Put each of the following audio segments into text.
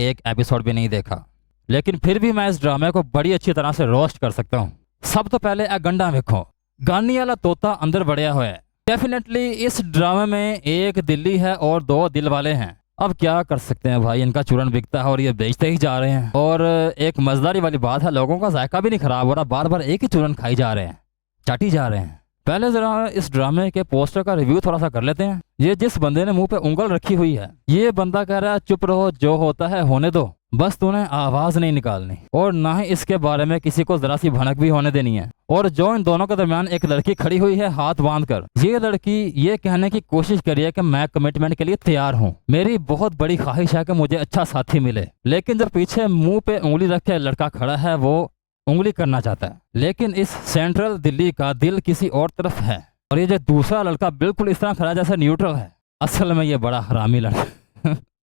एक एपिसोड भी नहीं देखा, लेकिन फिर भी मैं इस ड्रामे को बड़ी अच्छी तरह से रोस्ट कर सकता हूँ। सब तो पहले आ गंडा देखो, गानी वाला तोता अंदर बढ़िया हुआ है। डेफिनेटली इस ड्रामे में एक दिल्ली है और दो दिल वाले हैं। अब क्या कर सकते हैं भाई, इनका चूरन बिकता है और ये बेचते ही जा रहे हैं। और एक मजेदारी वाली बात है, लोगों का जायका भी नहीं खराब हो रहा, बार बार एक ही चूरन खाई जा रहे हैं, चाटी जा रहे हैं। पहले जरा इस ड्रामे के पोस्टर का रिव्यू थोड़ा सा कर लेते हैं। ये जिस बंदे ने मुंह पे उंगल रखी हुई है, ये बंदा कह रहा है चुप रहो, जो होता है होने दो, बस तूने आवाज नहीं निकालनी और ना ही इसके बारे में किसी को जरा सी भनक भी होने देनी है। और जो इन दोनों के दरमियान एक लड़की खड़ी हुई है हाथ बांध कर, ये लड़की ये कहने की कोशिश करी है कि मैं कमिटमेंट के लिए तैयार हूँ, मेरी बहुत बड़ी ख्वाहिश है कि मुझे अच्छा साथी मिले। लेकिन जब पीछे मुंह पे उंगली रख के लड़का खड़ा है, वो उंगली करना चाहता है, लेकिन इस सेंट्रल दिल्ली का दिल किसी और तरफ है। और ये जो दूसरा लड़का बिल्कुल इस तरह खड़ा है जैसे न्यूट्रल है। असल में ये बड़ा हरामी लड़का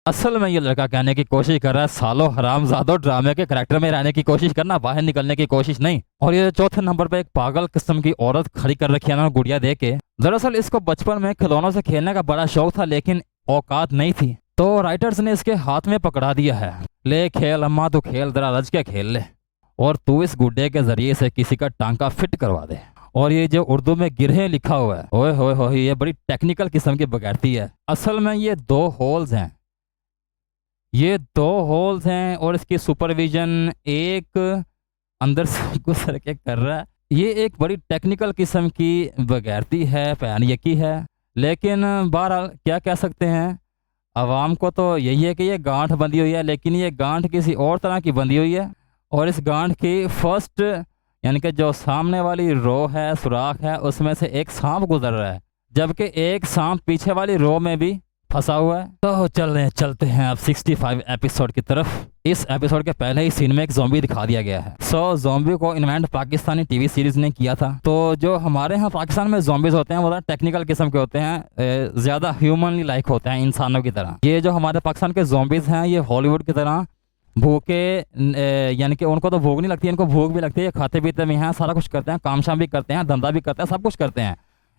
असल में ये लड़का कहने की कोशिश कर रहा है, सालो हरामजादो, ड्रामे के करैक्टर में रहने की कोशिश करना, बाहर निकलने की कोशिश नहीं। और ये चौथे नंबर पे एक पागल किस्म की औरत खड़ी कर रखी है ना गुड़िया दे के। दरअसल इसको बचपन में खिलौनों से खेलने का बड़ा शौक था, लेकिन औकात नहीं थी, तो राइटर्स ने इसके हाथ में पकड़ा दिया है, ले खेल अम्मा तू खेल, जरा रज के खेल ले, और तू इस गुड्डे के जरिए से किसी का टांका फिट करवा दे। और ये जो उर्दू में गिरहे लिखा हुआ है, ओए होए होए, ये बड़ी टेक्निकल किस्म की बगैरती है। असल में ये दो होल्स हैं, ये दो होल्स हैं और इसकी सुपरविजन एक अंदर से गुजर के कर रहा है। ये एक बड़ी टेक्निकल किस्म की बगैरती है, पैनियकी है। लेकिन बहरहाल क्या कह सकते हैं, आवाम को तो यही है कि ये गांठ बंधी हुई है, लेकिन ये गांठ किसी और तरह की बंधी हुई है। और इस गांठ की फर्स्ट यानी कि जो सामने वाली रो है, सुराख है, उसमें से एक सांप गुजर रहा है, जबकि एक सांप पीछे वाली रो में भी फंसा हुआ है। तो चलते हैं अब 65 एपिसोड की तरफ। इस एपिसोड के पहले ही सीन में एक ज़ॉम्बी दिखा दिया गया है। ज़ॉम्बी को इन्वेंट पाकिस्तानी टीवी सीरीज ने किया था। तो जो हमारे यहाँ पाकिस्तान में ज़ॉम्बीज होते हैं वो टेक्निकल किस्म के होते हैं, ज़्यादा ह्यूमनली लाइक होते हैं, इंसानों की तरह। ये जो हमारे पाकिस्तान के ज़ॉम्बीज हैं, ये हॉलीवुड की तरह भूखे, यानी कि उनको तो भूख नहीं लगती, इनको भूख भी लगती है, खाते पीते भी हैं, सारा कुछ करते हैं, काम शाम भी करते हैं, धंधा भी करते हैं, सब कुछ करते हैं।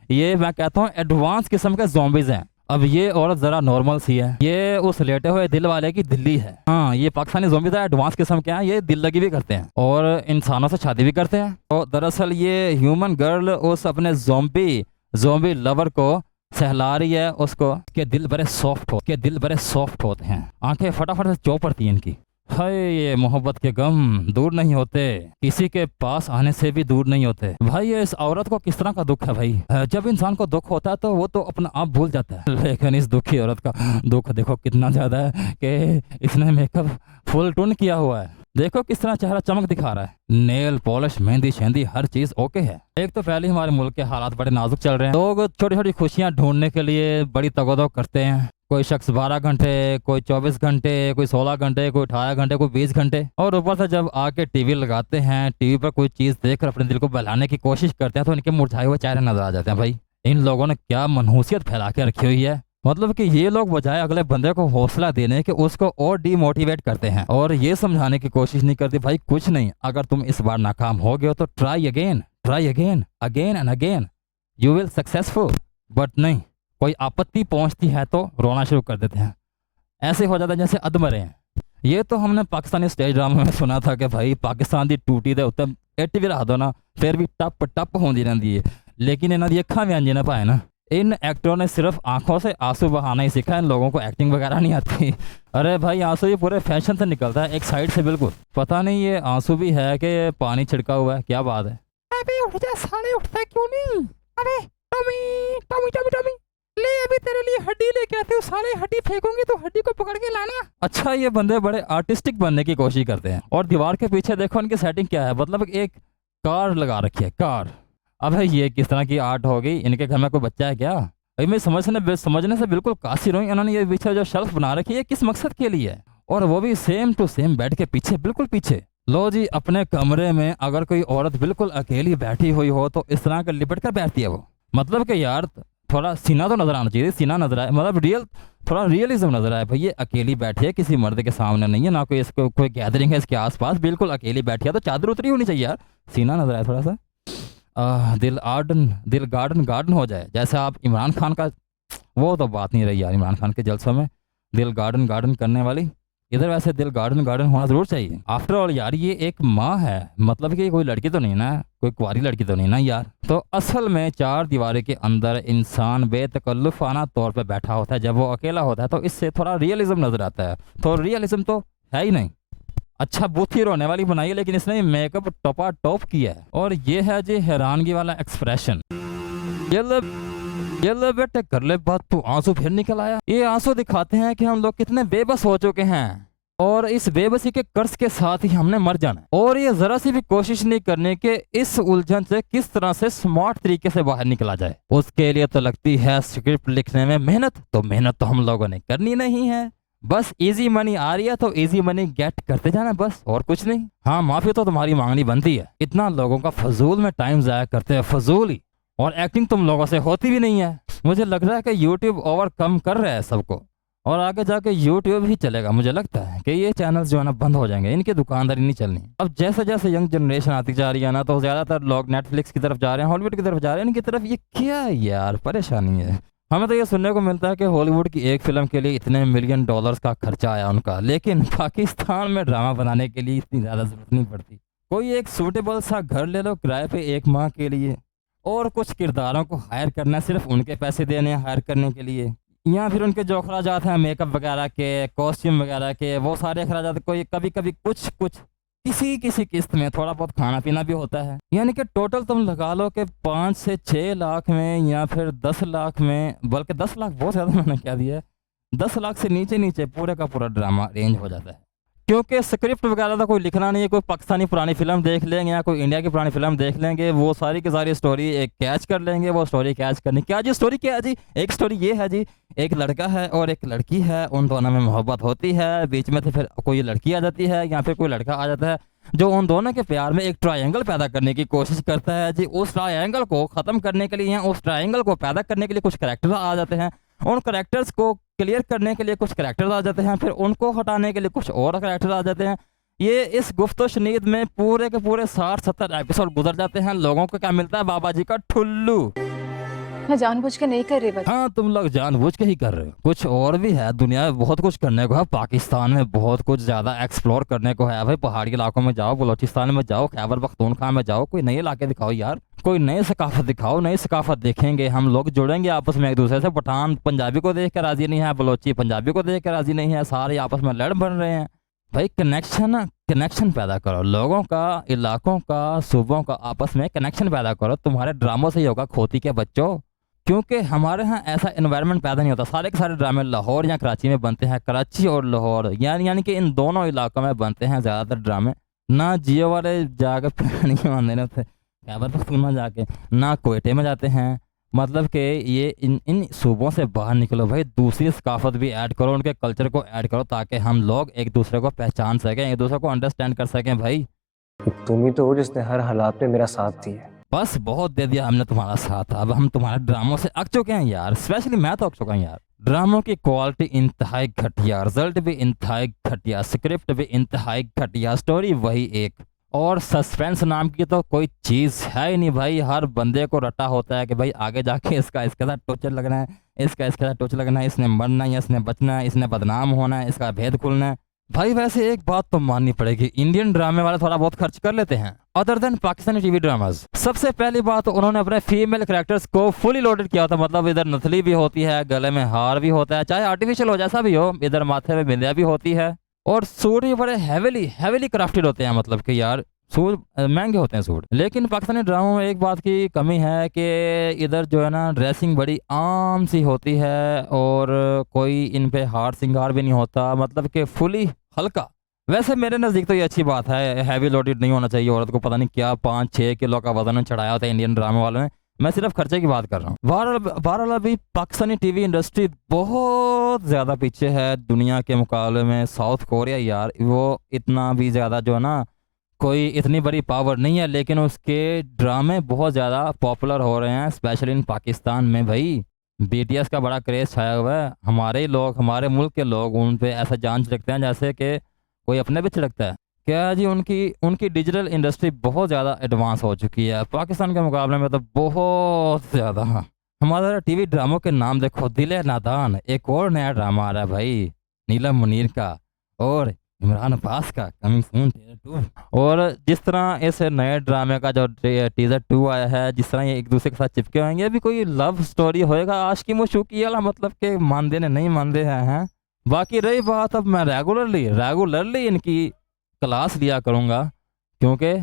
ये मैं कहता हूँ एडवांस किस्म के ज़ॉम्बीज हैं। अब ये औरत जरा नॉर्मल सी है, ये उस लेटे हुए दिल वाले की दिल्ली है। हाँ, ये पाकिस्तानी ज़ॉम्बीज एडवांस किस्म के हैं, ये दिल लगी भी करते हैं और इंसानों से शादी भी करते हैं। तो दरअसल ये ह्यूमन गर्ल उस अपने ज़ॉम्बी लवर को सहला रही है उसको के दिल बड़े सॉफ्ट होते हैं, आंखें फटाफट से चौप पड़ती हैं इनकी। हाय, ये मोहब्बत के गम दूर नहीं होते, किसी के पास आने से भी दूर नहीं होते। भाई ये इस औरत को किस तरह का दुख है भाई। जब इंसान को दुख होता है तो वो तो अपना आप भूल जाता है, लेकिन इस दुखी औरत का दुख देखो कितना ज्यादा है कि इसने मेकअप फुल टून किया हुआ है। देखो किस तरह चेहरा चमक दिखा रहा है, नेल पॉलिश, मेहंदी शेंदी, हर चीज ओके है। एक तो पहले हमारे मुल्क के हालात बड़े नाजुक चल रहे हैं, लोग छोटी छोटी खुशियां ढूंढने के लिए बड़ी तगोदो करते हैं। कोई शख्स 12 घंटे, कोई 24 घंटे, कोई 16 घंटे, कोई 18 घंटे, कोई 20 घंटे। और ऊपर से जब आके टीवी लगाते हैं, टीवी पर कोई चीज देखकर अपने दिल को बहलाने की कोशिश करते हैं, तो इनके मुरझाए हुए चेहरे नजर आ जाते हैं। भाई इन लोगों ने क्या मनहूसियत फैला के रखी हुई है, मतलब कि ये लोग बजाय अगले बंदे को हौसला देने के उसको और डीमोटिवेट करते हैं और ये समझाने की कोशिश नहीं करती भाई कुछ नहीं, अगर तुम इस बार नाकाम हो गए हो तो try again again and again, you will successful. But नहीं, कोई आपत्ति पहुंचती है तो रोना शुरू कर देते हैं, ऐसे हो जाता है जैसे अधमरे हैं। ये तो हमने पाकिस्तानी स्टेज ड्रामा में सुना था कि भाई पाकिस्तान की टूटी दे उत्ते इट भी रख दो ना, फिर भी टप होती रहती है, लेकिन इन्हों की अखा भी अंजी ना पाए ना। इन एक्टरों ने सिर्फ आंखों से आंसू बहाना ही सीखा, इन लोगों को एक्टिंग वगैरह नहीं आती। अरे भाई आंसू ये पूरे फैशन से निकलता है एक साइड से, बिल्कुल पता नहीं ये आंसू भी है कि पानी छिड़का हुआ है, क्या बात है। अबे उठ जा साले, उठता क्यों नहीं? अरे टॉमी टॉमी टॉमी टॉमी, ले अभी तेरे लिए हड्डी लेके आते हो साले, हड्डी फेंकूंगी तो हड्डी को पकड़ के लाना। अच्छा, ये बंदे बड़े आर्टिस्टिक बनने की कोशिश करते हैं और दीवार के पीछे देखो उनकी सेटिंग क्या है, मतलब एक कार लगा रखी है, कार। अब है ये किस तरह की आर्ट हो गई, इनके घर में कोई बच्चा है क्या? अभी मैं समझने से बिल्कुल कासिर हूँ। इन्होंने ये पीछे जो शेल्फ बना रखी है किस मकसद के लिए है, और वो भी सेम टू सेम बेड के पीछे, बिल्कुल पीछे। लो जी, अपने कमरे में अगर कोई औरत बिल्कुल अकेली बैठी हुई हो तो इस तरह का लिपट कर बैठती है वो, मतलब कि यार थोड़ा सीना तो नजर आना चाहिए, सीना नजर आए, मतलब थोड़ा रियलिज्म नजर आए। भाई ये अकेली बैठी है, किसी मर्द के सामने नहीं है, ना कोई इसको कोई गैदरिंग है इसके आसपास, बिल्कुल अकेली बैठी है, तो चादर उतरी होनी चाहिए यार, सीना नजर आए थोड़ा सा। दिल गार्डन हो जाए, जैसे आप इमरान खान का, वो तो बात नहीं रही यार इमरान खान के जलसों में, दिल गार्डन करने वाली। इधर वैसे दिल गार्डन गार्डन होना जरूर चाहिए। आफ्टर ऑल यार ये एक माँ है, मतलब कि कोई लड़की तो नहीं ना, कोई कुंवारी लड़की तो नहीं ना यार। तो असल में चार दीवारी के अंदर इंसान बेतकल्लुफाना तौर पे बैठा होता है जब वो अकेला होता है, तो इससे थोड़ा रियलिज्म नजर आता है। तो रियलिज्म तो है ही नहीं। अच्छा बूथी रोने वाली बनाई है, लेकिन इसने मेकअप टॉपा टॉप किया है। और ये है जी हैरानगी वाला एक्सप्रेशन। ये ले बेटे कर ले बात, तू आंसू फिर निकल आया। ये आंसू दिखाते हैं कि हम लोग कितने बेबस हो चुके हैं और इस बेबसी के कर्ज के साथ ही हमने मर जाना है। और ये जरा सी भी कोशिश नहीं करने के इस उलझन से किस तरह से स्मार्ट तरीके से बाहर निकला जाए। उसके लिए तो लगती है स्क्रिप्ट लिखने में मेहनत, तो मेहनत तो हम लोगों ने करनी नहीं है। बस इजी मनी आ रही है तो इजी मनी गेट करते जाना, बस और कुछ नहीं। हाँ माफी तो तुम्हारी मांगनी बनती है, इतना लोगों का फजूल में टाइम जाया करते हैं, फजूल ही। और एक्टिंग तुम लोगों से होती भी नहीं है। मुझे लग रहा है कि यूट्यूब ओवरकम कर रहा है सबको और आगे जाके यूट्यूब ही चलेगा। मुझे लगता है कि ये चैनल्स जो है ना बंद हो जाएंगे, इनकी दुकानदारी नहीं चलनी। अब जैसे जैसे यंग जनरेशन आती जा रही है ना, तो ज़्यादातर लोग नेटफ्लिक्स की तरफ जा रहे हैं, हॉलीवुड की तरफ जा रहे हैं। इनकी तरफ ये क्या है यार, परेशानी है। हमें तो ये सुनने को मिलता है कि हॉलीवुड की एक फिल्म के लिए इतने $1 मिलियन का खर्चा आया उनका, लेकिन पाकिस्तान में ड्रामा बनाने के लिए इतनी ज़्यादा जरूरत नहीं पड़ती। कोई एक सूटेबल सा घर ले लो किराए पे एक माह के लिए, और कुछ किरदारों को हायर करना है, सिर्फ उनके पैसे देने हैं हायर करने के लिए, या फिर उनके जो अखराजात हैं मेकअप वगैरह के, कॉस्ट्यूम वगैरह के, वो सारे अखराजात कोई कभी कभी कुछ कुछ किसी किसी किस्त में थोड़ा बहुत खाना पीना भी होता है। यानी कि टोटल तुम लगा लो कि 5 से 6 लाख में या फिर 10 लाख में, बल्कि 10 लाख बहुत ज़्यादा मैंने क्या दिया है, 10 लाख से नीचे नीचे पूरे का पूरा ड्रामा अरेंज हो जाता है। क्योंकि स्क्रिप्ट वगैरह तो कोई लिखना नहीं है, कोई पाकिस्तानी पुरानी फिल्म देख लेंगे या कोई इंडिया की पुरानी फिल्म देख लेंगे, वो सारी की सारी स्टोरी एक कैच कर लेंगे। वो स्टोरी कैच करनी क्या जी, स्टोरी क्या है जी, एक स्टोरी ये है जी, एक लड़का है और एक लड़की है, उन दोनों में मोहब्बत होती है, बीच में से फिर कोई लड़की आ जाती है या फिर कोई लड़का आ जाता है जो उन दोनों के प्यार में एक ट्रायंगल पैदा करने की कोशिश करता है जी। उस ट्रायंगल को ख़त्म करने के लिए या उस ट्रायंगल को पैदा करने के लिए कुछ करैक्टर आ जाते हैं, उन करैक्टर्स को क्लियर करने के लिए कुछ करैक्टर्स आ जाते हैं, फिर उनको हटाने के लिए कुछ और करैक्टर आ जाते हैं। ये इस गुफ्तो शनीद में पूरे के पूरे 60-70 एपिसोड गुजर जाते हैं। लोगों को क्या मिलता है, बाबा जी का ठुल्लू। मैं जानबूझ के नहीं कर रही बस। हाँ तुम लोग जानबूझ के ही कर रहे हो। कुछ और भी है, दुनिया में बहुत कुछ करने को है, पाकिस्तान में बहुत कुछ ज़्यादा एक्सप्लोर करने को है भाई। पहाड़ी इलाकों में जाओ, बलोचिस्तान में जाओ, खैबर पख्तूनख्वा में जाओ, कोई नए इलाके दिखाओ यार, कोई नई सकाफत दिखाओ। नई सकाफत देखेंगे, हम लोग जुड़ेंगे आपस में एक दूसरे से। पठान पंजाबी को देख कर राजी नहीं है, बलोची पंजाबी को देख कर राजी नहीं है, सारे आपस में लड़ बन रहे हैं भाई। कनेक्शन पैदा करो, लोगों का, इलाकों का, सूबों का आपस में कनेक्शन पैदा करो। तुम्हारे ड्रामों से ही होगा खोती के बच्चों, क्योंकि हमारे यहाँ ऐसा इन्वायरमेंट पैदा नहीं होता। सारे के सारे ड्रामे लाहौर या कराची में बनते हैं, कराची और लाहौर यानी कि इन दोनों इलाकों में बनते हैं ज़्यादातर ड्रामे। ना जियो वाले जाकर नहीं मानते ना थे खैबर पख्तूनख्वा जाके, ना कोयटे में जाते हैं। मतलब कि ये इन सूबों से बाहर निकलो भाई, दूसरी सकाफत भी ऐड करो, उनके कल्चर को ऐड करो, ताकि हम लोग एक दूसरे को पहचान सकें, एक दूसरे को अंडरस्टैंड कर सकें भाई। तुम ही तो हो जिसने हर हालात में मेरा साथ दिया। बस बहुत दे दिया हमने तुम्हारा साथ, अब हम तुम्हारे ड्रामों से अक चुके हैं यार। स्पेशली मैं तो अक चुका हूँ यार। ड्रामों की क्वालिटी इंतहाई घटिया, रिजल्ट भी इंतहाई घटिया, स्क्रिप्ट भी इंतहाई घटिया, स्टोरी वही एक, और सस्पेंस नाम की तो कोई चीज़ है ही नहीं भाई। हर बंदे को रटा होता है कि भाई आगे जाके इसका इसके साथ टोचर लगना है, इसका इसके साथ टोचर लगना है, इसने मरना है, इसने बचना है, इसने बदनाम होना है, इसका भेद खुलना है। भाई वैसे एक बात तो माननी पड़ेगी, इंडियन ड्रामे वाले थोड़ा बहुत खर्च कर लेते हैं other than Pakistani TV dramas. सबसे पहली बात, उन्होंने अपने फीमेल कैरेक्टर्स को फुली लोडेड किया होता, मतलब इधर नथली भी होती है, गले में हार भी होता है, चाहे आर्टिफिशियल हो जैसा भी हो, इधर माथे में बिंदिया भी होती है, और सूट भी बड़े हैवीली क्राफ्टेड होते हैं, मतलब कि यार सूट महंगे होते हैं सूट। लेकिन पाकिस्तानी ड्रामों में एक बात की कमी है कि इधर जो है ना ड्रेसिंग बड़ी आम सी होती है और कोई इन पे हार सिंगार भी नहीं होता, मतलब कि फुली हल्का। वैसे मेरे नज़दीक तो ये अच्छी बात है, हैवी लोडेड नहीं होना चाहिए औरत को। पता नहीं क्या 5-6 किलो का वजन चढ़ाया होता है इंडियन ड्रामा वालों ने। मैं सिर्फ खर्चे की बात कर रहा हूँ। बहरहाल अभी पाकिस्तानी टीवी इंडस्ट्री बहुत ज़्यादा पीछे है दुनिया के मुकाबले में। साउथ कोरिया यार, वो इतना भी ज़्यादा जो है ना, कोई इतनी बड़ी पावर नहीं है, लेकिन उसके ड्रामे बहुत ज़्यादा पॉपुलर हो रहे हैं, स्पेशली इन पाकिस्तान में भाई। बीटीएस का बड़ा क्रेज़ छाया हुआ है। हमारे लोग, हमारे मुल्क के लोग उन पे ऐसा जान छिड़कते हैं जैसे कि कोई अपने भी छिड़कता है। क्या जी, उनकी डिजिटल इंडस्ट्री बहुत ज़्यादा एडवांस हो चुकी है पाकिस्तान के मुकाबले में, तो बहुत ज़्यादा। हमारा टीवी ड्रामों के नाम देखो, दिल नादान, एक और नया ड्रामा आ रहा है भाई नीलम मुनीर का, और इमरान अब्बास का कमिंग सून टीजर 2। और जिस तरह इस नए ड्रामे का जो टीजर 2 आया है, जिस तरह ये एक दूसरे के साथ चिपके होंगे, अभी कोई लव स्टोरी होएगा आशिकी मशूकी वाला, मतलब कि मानदे ने नहीं मानदे हैं। बाकी रही बात, अब मैं रेगुलरली इनकी क्लास लिया करूँगा, क्योंकि